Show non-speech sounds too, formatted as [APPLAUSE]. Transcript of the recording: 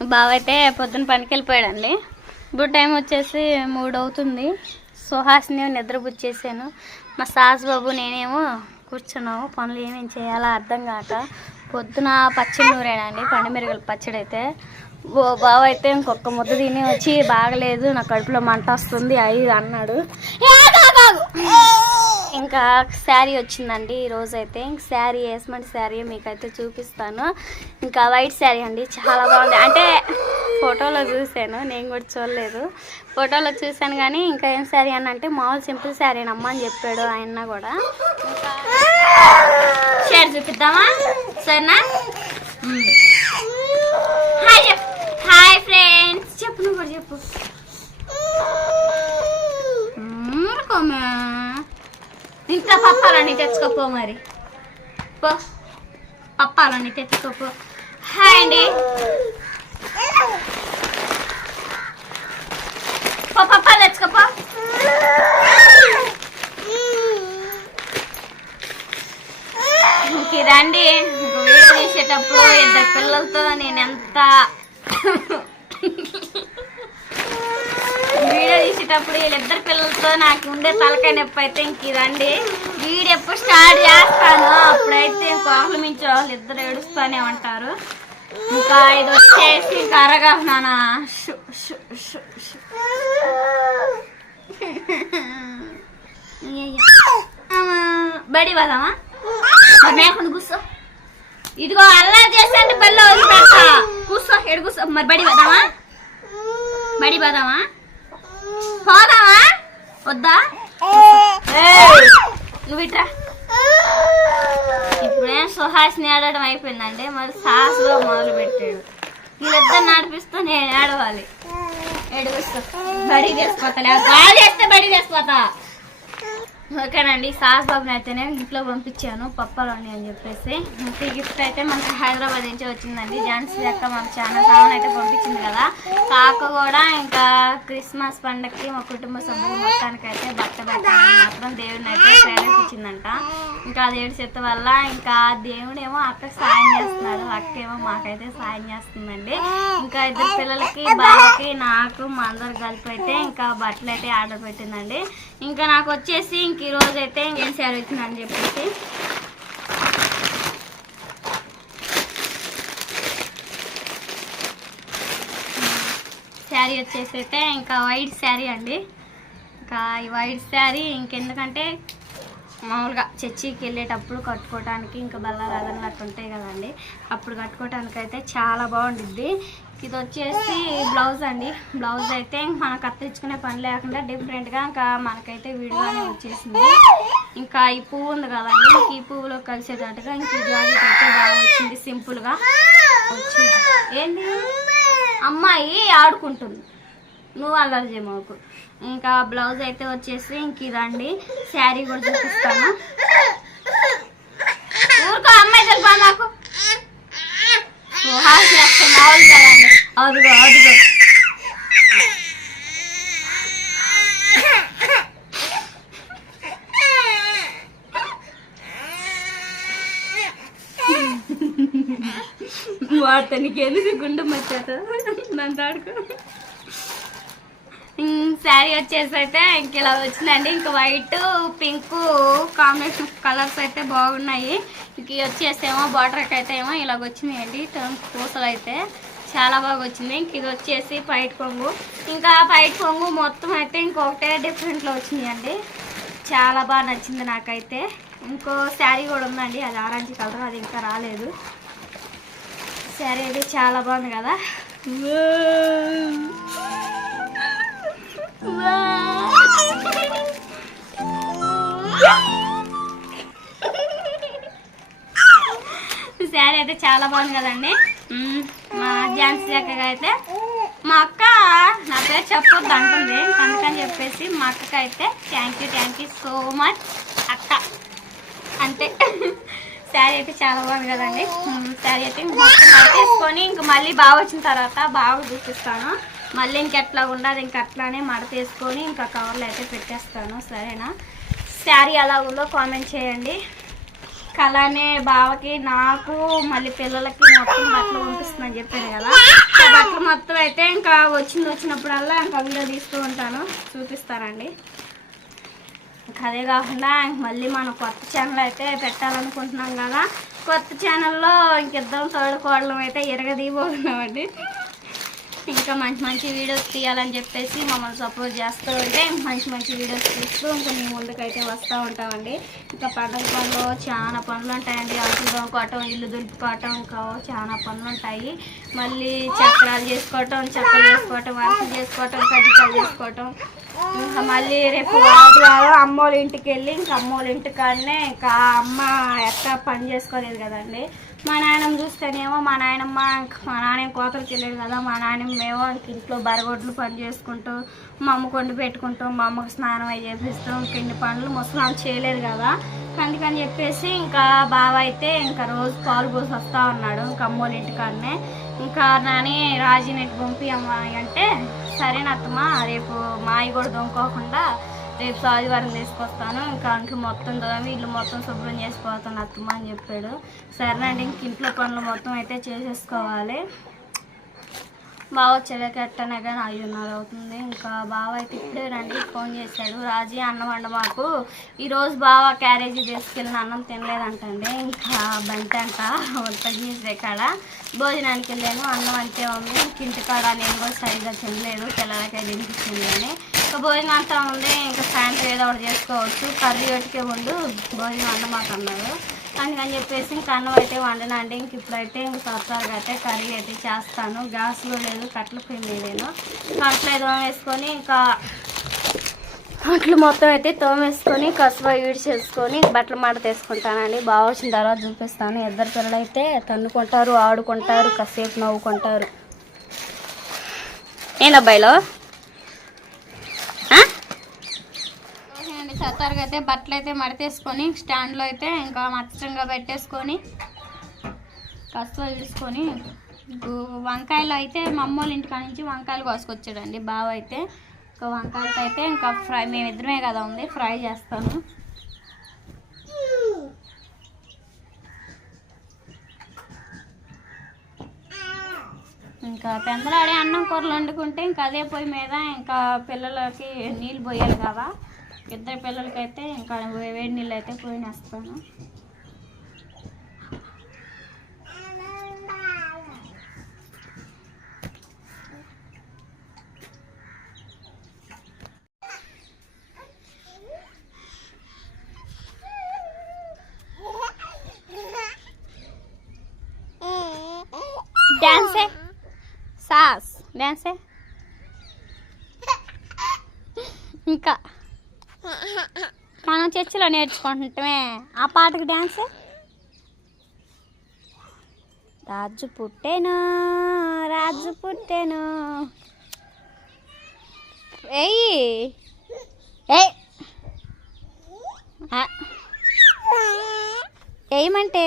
బావ అయితే పొద్దున్న పనికి వెళ్ళిపోయాడండి ఇప్పుడు టైం వచ్చేసి మూడు అవుతుంది సుహాస్ని నిద్రపుచ్చేసాను. మా సాస్ బాబు నేనేమో కూర్చున్నాము. పనులు ఏమేమి చేయాలో అర్థం కాక పొద్దున పచ్చడి నూరాడండి పండుమిరగల పచ్చడి అయితే ఓ బావ అయితే ఇంకొక ముద్ద తిని వచ్చి బాగలేదు నా కడుపులో మంట వస్తుంది అయ్యి అన్నాడు. ఇంకా శారీ వచ్చిందండి ఈరోజైతే అయితే ఇంక శారీ వేసమంటే శారీ మీకైతే చూపిస్తాను. ఇంకా వైట్ శారీ అండి చాలా బాగుంది. అంటే ఫోటోలో చూశాను నేను కూడా చూడలేదు. ఫోటోలో చూశాను కానీ ఇంకా ఏం శారీ అని అంటే మామూలు సింపుల్ శారీ అమ్మ అని చెప్పాడు ఆయన కూడా. ఇంకా శారీ చూపిద్దామా? సరేనా? హాయ్ చెప్పు. Hi friends. చెప్పు నువ్వు కూడా చెప్పు. కొమ్మ. ఇంట్లో పప్పాలని తెచ్చుకోపో మరి. పో. పప్పాలని తెచ్చుకోపో. హాయ్ అండి. పో పప్పాలు తెచ్చుకోపో. ఇంక రండి వీడియో తీసేటప్పుడు ఇద్దరు పిల్లలతో నేను ఎంత చేసేటప్పుడు వీళ్ళిద్దరు పిల్లలతో నాకు ఉండే తలకాయ నొప్పి అయితే ఇంక రండి వీడియో ఎప్పుడు స్టార్ట్ చేస్తాను అప్పుడైతే కోహలు వాళ్ళు ఇద్దరు ఏడుస్తూనే ఉంటారు. ఇంకా ఇది వచ్చేసి ఇంకా అరగా బడి పోదామా? మేకుండా కూర్చో? ఇదిగో అల్లా చేస్తే అంటే బల్ల కూర్చో ఎడు కూర్చో. మరి బడి పదామా? బడి పదామా? పోదామా? వద్దా? నువ్వు ఇట్రా. ఇప్పుడేం సుహాసిని ఆడడం అయిపోయిందండి మరి సాహసలో మొదలు పెట్టాడు వీళ్ళిద్దరు నడిపిస్తూ నేను ఏడవాలి. ఏడుగుస్తా బడి తీసుకుపోతా గాలి చేస్తే బడి తీసుకుపోతా ఓకేనండి సాస్ బాబుని అయితేనే ఇంట్లో పంపించాను పప్పాలని అని చెప్పేసి. ఇంకా గిఫ్ట్ అయితే మనకి హైదరాబాద్ నుంచి వచ్చిందండి. ఝాన్సీ అక్క మనకు చాలా సామాన్ అయితే పంపించింది కదా. కాక కూడా ఇంకా క్రిస్మస్ పండగకి మా కుటుంబ సభ్యులు మొత్తానికి అయితే బట్ట పెట్టాలని మాత్రం దేవుడిని అయితే ప్రేరేపించిందంట. ఇంకా అది ఏడు చెత్త వల్ల ఇంకా దేవుడేమో అక్కకి సాయం చేస్తున్నాడు. అక్క ఏమో మాకైతే సాయం చేస్తుందండి. ఇంకా ఇద్దరు పిల్లలకి బావకి నాకు మా అందరు కలిపి అయితే ఇంకా బట్టలు అయితే ఆర్డర్ పెట్టిందండి. ఇంకా నాకు వచ్చేసి ఇంక ఈరోజు అయితే ఇంకేం శారీ వచ్చిందని చెప్పేసి. శారీ వచ్చేసి అయితే ఇంకా వైట్ శారీ అండి. ఇంకా ఈ వైట్ శారీ ఇంకెందుకంటే మామూలుగా చర్చికి వెళ్ళేటప్పుడు కట్టుకోవడానికి ఇంకా బల్లారాధనలు అట్లా ఉంటాయి కదండి. అప్పుడు కట్టుకోవడానికి అయితే చాలా బాగుంటుంది ఇది వచ్చేసి బ్లౌజ్ అండి. బ్లౌజ్ అయితే మనం కత్తిరించుకునే పని లేకుండా డిఫరెంట్గా ఇంకా మనకైతే విడిగానే వచ్చేసింది. ఇంకా ఈ పువ్వు ఉంది కదండి. ఇంక ఈ పువ్వులో కలిసేటట్టుగా ఇంక ఈ జాకెట్ అయితే బాగా వచ్చింది సింపుల్గా. వచ్చింది. ఏంటి? అమ్మాయి ఆడుకుంటుంది. నువ్వు అల్లరి చేయమోకు. ఇంకా బ్లౌజ్ అయితే వచ్చేసి ఇంక ఇదండి. శారీ కూడా చూపిస్తాను. ఊరుకో అమ్మాయి తెలుపా నాకు? సుహాస్ చేస్తే అదిగో అదిగో. వాడతానికి ఎందుకు గుండె మచ్చాట నన్ను ఆడుకో. శారీ వచ్చేసి అయితే ఇంక ఇలా వచ్చిందండి. ఇంకా వైట్ పింక్ కాంబినేషన్ కలర్స్ అయితే బాగున్నాయి. ఇంక వచ్చేసేమో బార్డర్కి అయితే ఏమో ఇలాగ వచ్చినాయండి. టర్మ్ పూసలు అయితే చాలా బాగా వచ్చింది. ఇంక ఇది వచ్చేసి పైట్ కొంగు. ఇంకా పైట్ కొంగు మొత్తం అయితే ఇంకొకటే డిఫరెంట్లో వచ్చినాయండి. చాలా బాగా నచ్చింది నాకైతే. ఇంకో శారీ కూడా ఉందండి. అది ఆరెంజ్ కలర్ అది ఇంకా రాలేదు. శారీ అయితే చాలా బాగుంది కదా. [LAUGHS] శారీ అయితే చాలా బాగుంది కదండి. మా ఝాన్సీ అక్కగా అయితే మా అక్క నా పేరు చెప్పొద్దు అంటుంది. అందుకని చెప్పేసి మా అక్కకి అయితే thank you thank you so much అక్క. అంతే. [LAUGHS] శారీ అయితే చాలా బాగుంది కదండి. శారీ అయితే తీసుకొని ఇంక మళ్ళీ బాగా వచ్చిన తర్వాత బాగా చూపిస్తాను. మళ్ళీ ఇంకెట్లా ఉండదు ఇంక అట్లానే మడత వేసుకొని ఇంకా కవర్లో అయితే పెట్టేస్తాను సరేనా? శారీ ఎలా ఉందో కామెంట్ చేయండి. అలానే బావకి నాకు మళ్ళీ పిల్లలకి మొత్తం బట్టలు పంపిస్తుందని చెప్పాను కదా. బట్టలు మొత్తం అయితే ఇంకా వచ్చింది వచ్చినప్పుడల్లా ఇంకా వీడియో తీస్తూ ఉంటాను. చూపిస్తానండి. ఇంకా అదే కాకుండా మళ్ళీ మనం కొత్త ఛానల్ అయితే పెట్టాలనుకుంటున్నాం కదా. కొత్త ఛానల్లో ఇంకిద్దరం తోడుకోవడం అయితే ఎరగదీయబోతున్నామండి ఇంకా మంచి మంచి వీడియోస్ తీయాలని చెప్పేసి మమ్మల్ని సపోర్ట్ చేస్తూ ఉంటే మంచి మంచి వీడియోస్ తీస్తూ ఇంకా మీ ముందుకైతే వస్తూ ఉంటామండి. ఇంకా పండుగ పనులు చాలా పనులు ఉంటాయండి. అసలు దొంగకోవటం ఇల్లు దులుపుకోవటం ఇంకా చాలా పనులు ఉంటాయి. మళ్ళీ చక్రాలు చేసుకోవటం చక్కలు చేసుకోవటం అరసలు చేసుకోవటం కజ్జికాయలు చేసుకోవటం. ఇంకా మళ్ళీ రేపు ఆదివారం అమ్మోళ్ళ ఇంటికి వెళ్ళి ఇంకా అమ్మోళ్ళ ఇంటికాడనే ఇంకా అమ్మ ఎక్క పని చేసుకోలేదు కదండి. మా నాయనమ్మ చూస్తేనేమో మా నాయనమ్మ మా నాయన కోతలకు వెళ్ళాడు కదా మా నాయనమ్మ ఏమో ఇంట్లో బరగొడ్లు పని చేసుకుంటూ మా అమ్మ కొండి పెట్టుకుంటూ మా అమ్మకు స్నానం అయి చేపిస్తూ ఇంక పనులు ముసలాం చేయలేదు కదా. అందుకని చెప్పేసి ఇంకా బావ అయితే ఇంకా రోజు పాలు పోసి వస్తూ ఉన్నాడు ఇంకా అమ్మోళ్ళ ఇంకా నాని రాజీనెట్ పంపి అమ్మ అంటే సరేనత్తమ్మా రేపు మాయి కూడా దొంగకోకుండా రేపు ఆదివారం తీసుకొస్తాను. ఇంకా అంట్లు మొత్తం తోమి ఇల్లు మొత్తం శుభ్రం చేసిపోతాను అత్తమ్మ అని చెప్పాడు. సరేనండి ఇంక ఇంట్లో పనులు మొత్తం అయితే చేసేసుకోవాలి. బావ వచ్చేదాకా ఎట్టనే కానీ ఐదున్నర అవుతుంది. ఇంకా బావ అయితే ఇప్పుడే రండి ఫోన్ చేశాడు. రాజీ అన్నం వండ మాకు. ఈరోజు బావ క్యారేజీ తీసుకెళ్ళిన అన్నం తినలేదంటండి. ఇంకా బంతి అంట వంట చేసే కాడ భోజనానికి వెళ్ళాను అన్నం అంతే ఉంది. ఇంటికాడ నేను కూడా సరిగ్గా తినలేదు పిల్లలకి తినిపించింది అని. ఇంకా భోజనం అంతా ఉంది ఇంకా సాయంత్రం ఏదో ఒకటి చేసుకోవచ్చు. కర్రీ ఒకటికే ఉండు భోజనం వండమాట అన్నారు అందుకని చెప్పేసి ఇంకా అన్నం అయితే వండనండి ఇంక ఇప్పుడైతే ఇంక త్వరగా అయితే కర్రీ అయితే చేస్తాను. గ్యాస్లో లేదు కట్టెల పొయ్యి మీదేను కట్టలు ఏదో వేసుకొని ఇంకా అట్లు మొత్తం అయితే తోమేసుకొని కసువ చేసుకొని బట్టలు మాట తీసుకుంటానండి బాగా వచ్చిన తర్వాత చూపిస్తాను. ఇద్దరు పిల్లలు అయితే తన్నుకుంటారు ఆడుకుంటారు కాసేపు నవ్వుకుంటారు. ఏనా అండి సత్తారుగా అయితే బట్టలు అయితే మడతేసుకొని స్టాండ్లో అయితే ఇంకా మచ్చంగా పెట్టేసుకొని కసువ తీసుకొని వంకాయలు అయితే మా అమ్మోళ్ళ ఇంటికాడ నుంచి వంకాయలు కోసుకొచ్చాడండి. బావ అయితే ఇంకా వంకాయలతో అయితే ఇంకా ఫ్రై మేమిద్దరమే కదా ఉంది ఫ్రై చేస్తాను ఇంకా పెందలాడే అన్నం కూరలు వండుకుంటే ఇంకా అదే పొయ్యి మీద ఇంకా పిల్లలకి నీళ్ళు పోయాలి కదా. ఇద్దరు పిల్లలకైతే ఇంకా వేడి నీళ్ళు అయితే పోయినేస్తాను. డాన్సే సాస్ డాన్సే ఇంకా. మనం చర్చిలో నేర్చుకుంటుంటమే ఆ పాటకు డ్యాన్స్ రాజు పుట్టేను రాజు పుట్టేను. ఏయ్! ఏయ్! ఏయమంటే?